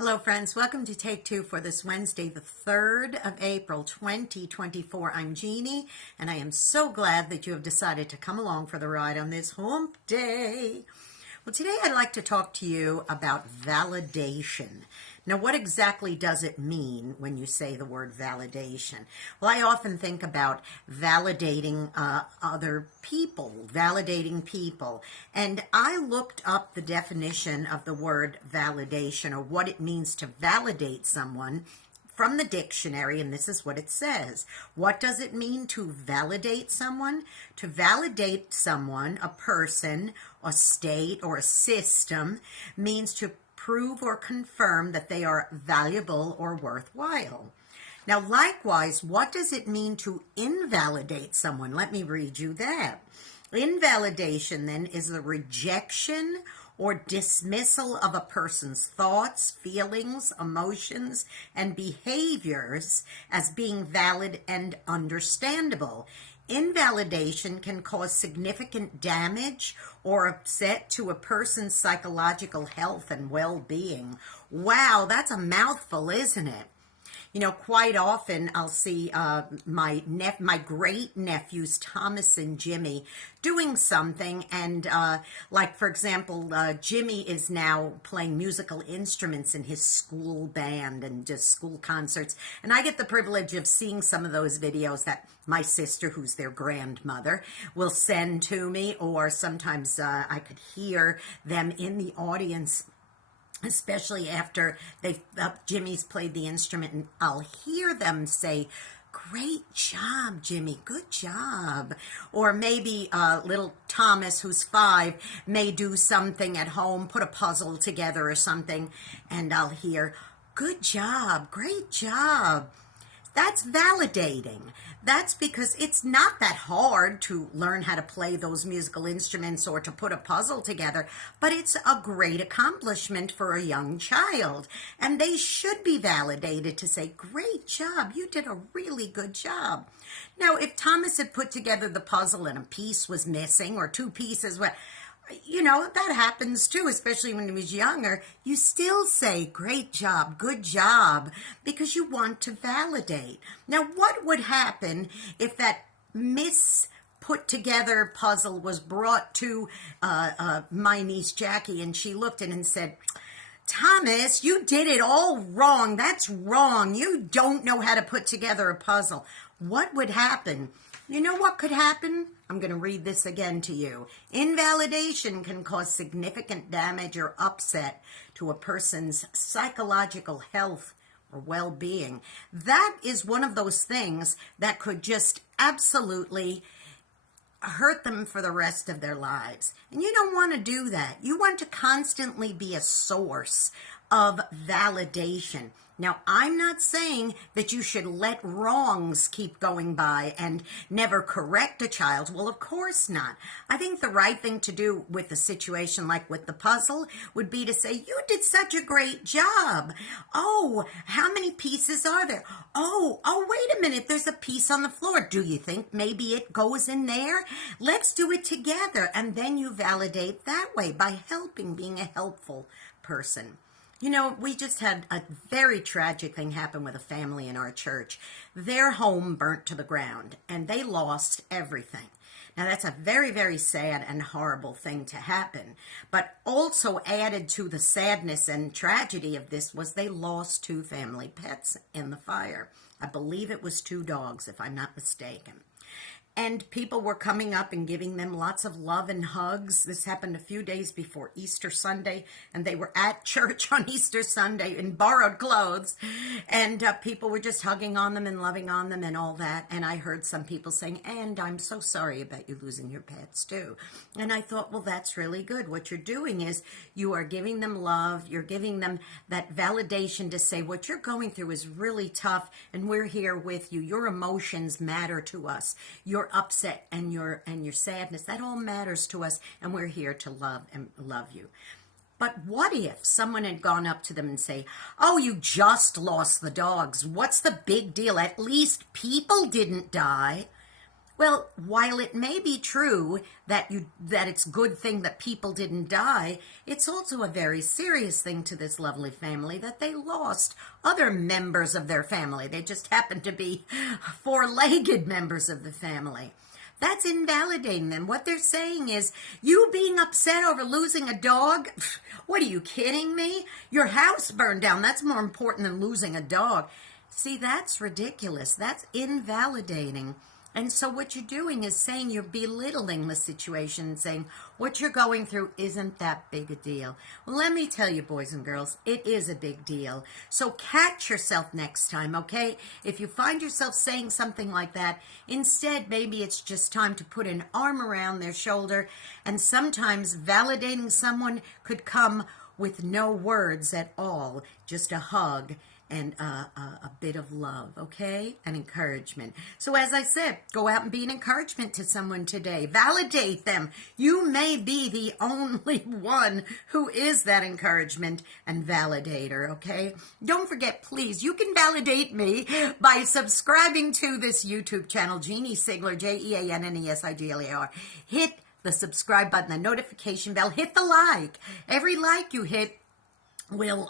Hello friends, welcome to Take Two for this Wednesday, the 3rd of April, 2024. I'm Jeannie, and I am so glad that you have decided to come along for the ride on this hump day. Well, today I'd like to talk to you about validation. Now, what exactly does it mean when you say the word validation? Well, I often think about validating other people, and I looked up the definition of the word validation, or what it means to validate someone, from the dictionary, and this is what it says. What does it mean to validate someone? To validate someone, a person, a state, or a system, means to prove or confirm that they are valuable or worthwhile. Now, likewise, what does it mean to invalidate someone? Let me read you that. Invalidation, then, is the rejection or dismissal of a person's thoughts, feelings, emotions, and behaviors as being valid and understandable. Invalidation can cause significant damage or upset to a person's psychological health and well-being. Wow, that's a mouthful, isn't it? You know, quite often I'll see my great-nephews, Thomas and Jimmy, doing something. And like, for example, Jimmy is now playing musical instruments in his school band and just school concerts. And I get the privilege of seeing some of those videos that my sister, who's their grandmother, will send to me. Or sometimes I could hear them in the audience, especially after Jimmy's played the instrument, and I'll hear them say, "Great job, Jimmy, good job." Or maybe little Thomas, who's 5, may do something at home, put a puzzle together or something, and I'll hear, "Good job, great job." That's validating. That's because it's not that hard to learn how to play those musical instruments or to put a puzzle together, but it's a great accomplishment for a young child. And they should be validated to say, "Great job, you did a really good job." Now, if Thomas had put together the puzzle and a piece was missing or 2 pieces, you know, that happens too, especially when he was younger. You still say, "Great job, good job," because you want to validate. Now, what would happen if that put together puzzle was brought to my niece Jackie, and she looked at it and said, "Thomas, you did it all wrong. That's wrong. You don't know how to put together a puzzle." What would happen? You know what could happen? I'm going to read this again to you. Invalidation can cause significant damage or upset to a person's psychological health or well-being. That is one of those things that could just absolutely hurt them for the rest of their lives. And you don't want to do that. You want to constantly be a source of validation. Now, I'm not saying that you should let wrongs keep going by and never correct a child. Well, of course not. I think the right thing to do with a situation like with the puzzle would be to say, "You did such a great job. Oh, how many pieces are there? Oh, wait a minute, there's a piece on the floor. Do you think maybe it goes in there? Let's do it together." And then you validate that way by helping, being a helpful person. You know, we just had a very tragic thing happen with a family in our church. Their home burnt to the ground, and they lost everything. Now, that's a very, very sad and horrible thing to happen. But also added to the sadness and tragedy of this was they lost 2 family pets in the fire. I believe it was 2 dogs, if I'm not mistaken. And people were coming up and giving them lots of love and hugs. This happened a few days before Easter Sunday, and they were at church on Easter Sunday in borrowed clothes. And people were just hugging on them and loving on them and all that. And I heard some people saying, "And I'm so sorry about you losing your pets too." And I thought, well, that's really good. What you're doing is you are giving them love. You're giving them that validation to say what you're going through is really tough, and we're here with you. Your emotions matter to us. Your upset and your sadness, that all matters to us, and we're here to love you. But what if someone had gone up to them and say, "Oh, you just lost the dogs. What's the big deal? At least people didn't die." Well, while it may be true that it's a good thing that people didn't die, it's also a very serious thing to this lovely family that they lost other members of their family. They just happened to be four-legged members of the family. That's invalidating them. What they're saying is, you being upset over losing a dog? What, are you kidding me? Your house burned down. That's more important than losing a dog. See, that's ridiculous. That's invalidating. And so what you're doing is saying you're belittling the situation, saying what you're going through isn't that big a deal. Well, let me tell you, boys and girls, it is a big deal. So catch yourself next time, okay? If you find yourself saying something like that, instead, maybe it's just time to put an arm around their shoulder. And sometimes validating someone could come with no words at all, just a hug and a bit of love, okay? And encouragement. So as I said, go out and be an encouragement to someone today. Validate them. You may be the only one who is that encouragement and validator, okay? Don't forget, please, you can validate me by subscribing to this YouTube channel, Jeanne Sigler, JeanneSigler. Hit the subscribe button, the notification bell, hit the like. Every like you hit will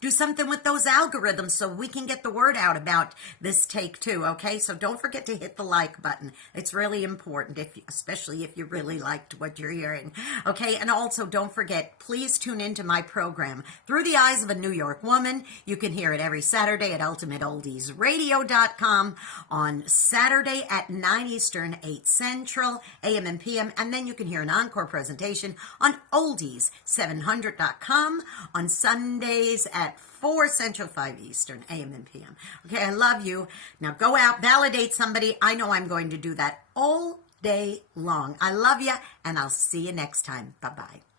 do something with those algorithms so we can get the word out about this take too, okay? So don't forget to hit the like button. It's really important, especially if you really liked what you're hearing, okay? And also don't forget, please tune into my program, Through the Eyes of a New York Woman. You can hear it every Saturday at ultimateoldiesradio.com on Saturday at 9 Eastern, 8 Central, AM and PM, and then you can hear an encore presentation on oldies700.com on Sundays at 4 Central, 5 Eastern, AM and PM. Okay, I love you. Now go out, validate somebody. I know I'm going to do that all day long. I love you, and I'll see you next time. Bye-bye.